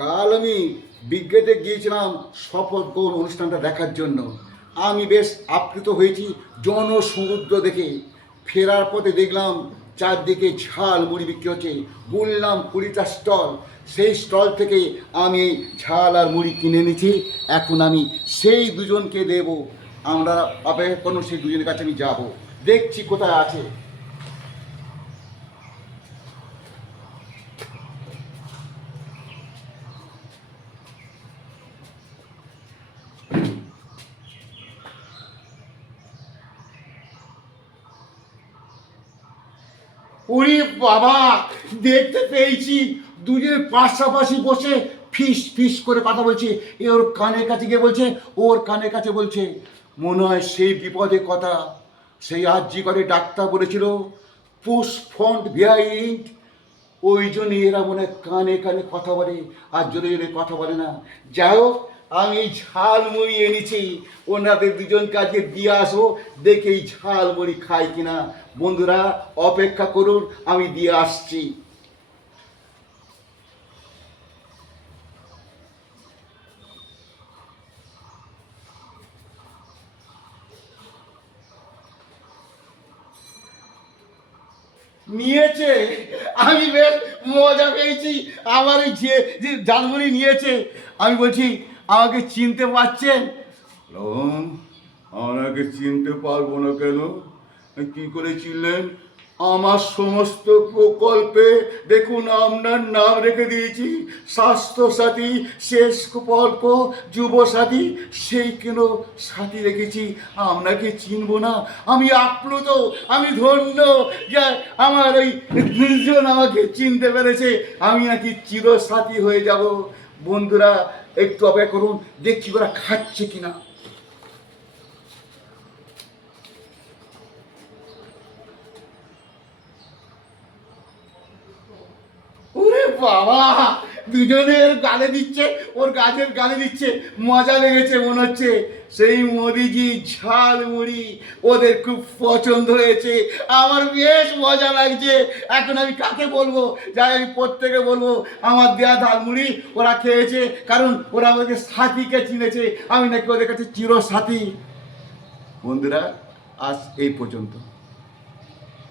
কাল আমি বিজ্ঞাতে গিয়েছিলাম শপথ গ্রহণ অনুষ্ঠানটা দেখার জন্য। আমি বেশ আপ্লুত হয়েছি জনসমুদ্র দেখে। ফেরার পথে দেখলাম চারদিকে ঝাল মুড়ি বিক্রি হচ্ছে। বললাম 20টা স্টল, সেই স্টল থেকে আমি এই ঝাল আর মুড়ি কিনে নিয়েছি। এখন আমি সেই দুজনকে দেব। আমরা অপেক্ষা করুন, সেই দুজনের কাছে আমি যাব, দেখছি কোথায় আছে। ওরে বাবা, দেখতে পেয়েছি দুজনে পাশাপাশি বসে ফিস ফিস করে কথা বলছে। এ ওর কানের কাছে গিয়ে বলছে, ওর কানের কাছে বলছে। মনে হয় সেই বিপদের কথা। সেই আর্জি করে ডাক্তার বলেছিল পুশ ফন্ট বিহাইন্ড। ওই জন্য এরা মনে হয় কানে কানে কথা বলে আর জোরে জোরে কথা বলে না। যাই হোক, আমি এই ঝাল মুড়ি এনেছি, ওনাদের দুজন কাজে দিয়ে আসো, দেখে এই ঝাল মুড়ি খাই কিনা। বন্ধুরা অপেক্ষা করুন, আমি দিয়ে আসছি। নিয়েছে, আমি বেশ মজা পেয়েছি। আমার এই যে যে জালমুড়ি নিয়েছে। আমি বলছি, আমাকে চিনতে পারছেন? আপনাকে চিনতে পারবো না কেন? কি করে চিনলেন? আমার সমস্ত প্রকল্পে দেখুন আপনার নাম রেখে দিয়েছি, স্বাস্থ্যসাথী, শেষ প্রকল্প, যুবসাথী, সেই কেন সাথী রেখেছি। আপনাকে চিনবো না? আমি আপ্লুত, আমি ধন্য যে আমার ওই দুজন আমাকে চিনতে পেরেছে। আমি নাকি চিরসাথী হয়ে যাব। বন্ধুরা একটু অপেক্ষা করুন, দেখছি ওরা খাচ্ছে কিনা। ওরে বাবা, দুজনের গালে দিচ্ছে, ওর গাছের গালে দিচ্ছে। মজা লেগেছে মনে হচ্ছে। সেই মোদিজি ঝাল মুড়ি ওদের খুব পছন্দ হয়েছে। আমার বেশ মজা লাগছে। এখন আমি কাকে বলবো? যাই, আমি প্রত্যেকে বলবো আমার দেয়া ঝালমুড়ি ওরা খেয়েছে, কারণ ওরা আমাকে সাথীকে চিনেছে। আমি নাকি ওদের কাছে চিরসাথী। বন্ধুরা আজ এই পর্যন্ত।